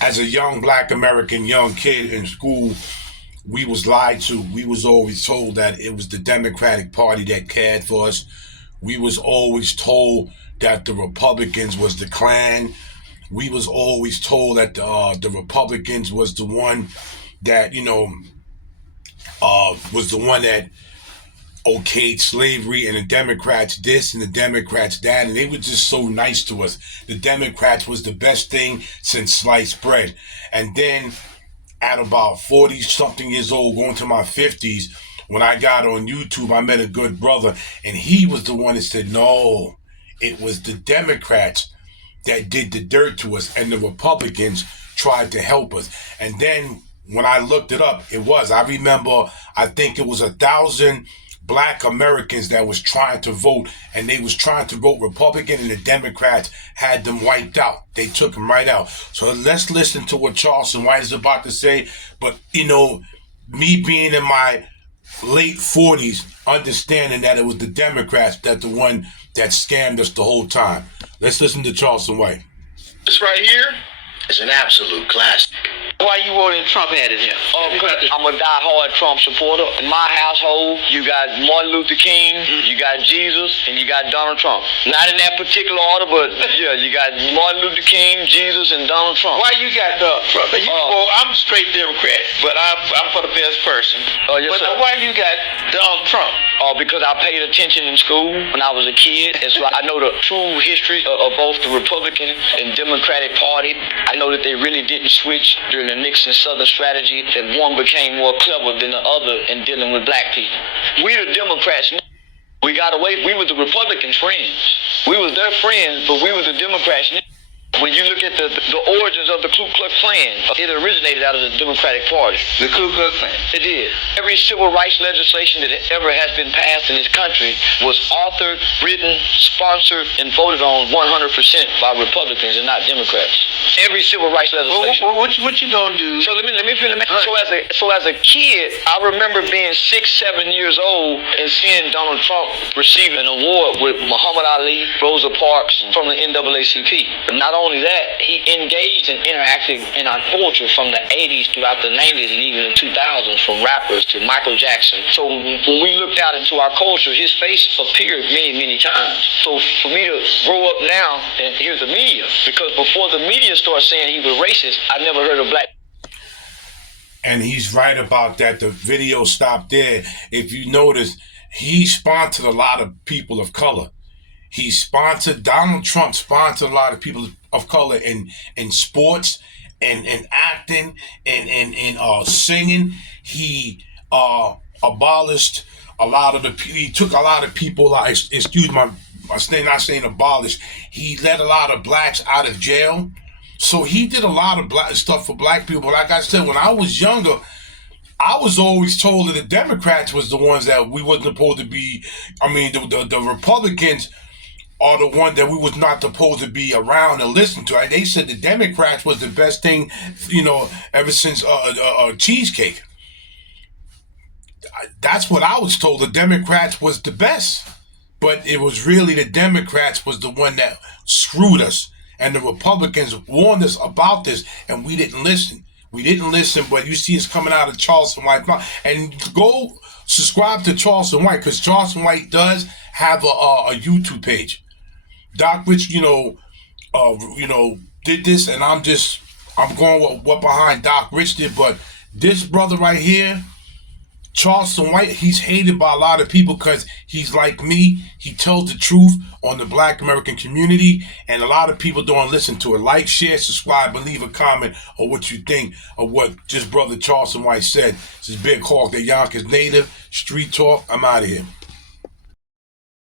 As a young black American, young kid in school, we was lied to. We was always told that it was the Democratic Party that cared for us. We was always told that the Republicans was the Klan. We was always told that the Republicans was the one that, was the one that okayed slavery, and the Democrats this and the Democrats that, and they were just so nice to us. The Democrats was the best thing since sliced bread. And then at about 40 something years old, going to my 50s, when I got on YouTube, I met a good brother, and he was the one that said, no, it was the Democrats that did the dirt to us, and the Republicans tried to help us. And then when I looked it up, I remember, I think it was 1,000 black Americans that was trying to vote, and they was trying to vote Republican, and the Democrats had them wiped out. They took them right out. So let's listen to what Charleston White is about to say. But, me being in my late 40s, understanding that it was the Democrats that the one that scammed us the whole time. Let's listen to Charleston White. This right here is an absolute classic. Why you voting Trump at it here? I'm a die-hard Trump supporter. In my household, you got Martin Luther King, you got Jesus, and you got Donald Trump. Not in that particular order, but yeah, you got Martin Luther King, Jesus, and Donald Trump. Why you got Donald Trump? Well, I'm a straight Democrat, but I'm for the best person. Yes, but sir. Why you got Donald Trump? Because I paid attention in school when I was a kid, and so I know the true history of both the Republican and Democratic Party. I know that they really didn't switch during the Nixon Southern strategy, that one became more clever than the other in dealing with black people. We the Democrats, we got away. We were the Republicans' friends. We was their friends, but we were the Democrats. When you look at the origins of the Ku Klux Klan, it originated out of the Democratic Party. The Ku Klux Klan? It did. Every civil rights legislation that ever has been passed in this country was authored, written, sponsored, and voted on 100% by Republicans and not Democrats. Every civil rights legislation. Well, what you gonna do? So let me finish. So as a kid, I remember being 6, 7 years old and seeing Donald Trump receive an award with Muhammad Ali, Rosa Parks from the NAACP. But not only that, he engaged and interacted in our culture from the 80s throughout the 90s and even the 2000s, from rappers to Michael Jackson. So when we looked out into our culture, his face appeared many, many times. So for me to grow up now and hear the media, because before the media started saying he was racist, I never heard of black. And he's right about that. The video stopped there. If you notice, he sponsored a lot of people of color. Donald Trump sponsored a lot of people of color in sports and acting and singing. He abolished a lot of he took a lot of people out. Excuse my not saying abolished. He let a lot of blacks out of jail. So he did a lot of black stuff for black people. Like I said, when I was younger, I was always told that the Democrats was the ones that we wasn't supposed to be. I mean, the Republicans are the one that we was not supposed to be around and listen to. They said the Democrats was the best thing, ever since cheesecake. That's what I was told. The Democrats was the best. But it was really the Democrats was the one that screwed us. And the Republicans warned us about this, and we didn't listen. But you see it's coming out of Charleston White. And go subscribe to Charleston White, because Charleston White does have a YouTube page. Doc Rich, did this, and I'm going with what behind Doc Rich did. But this brother right here, Charleston White, he's hated by a lot of people because he's like me. He tells the truth on the black American community, and a lot of people don't listen to it. Like, share, subscribe, and leave a comment on what you think of what just brother Charleston White said. This is Big Hawk, the Yonkers native, Street Talk. I'm out of here.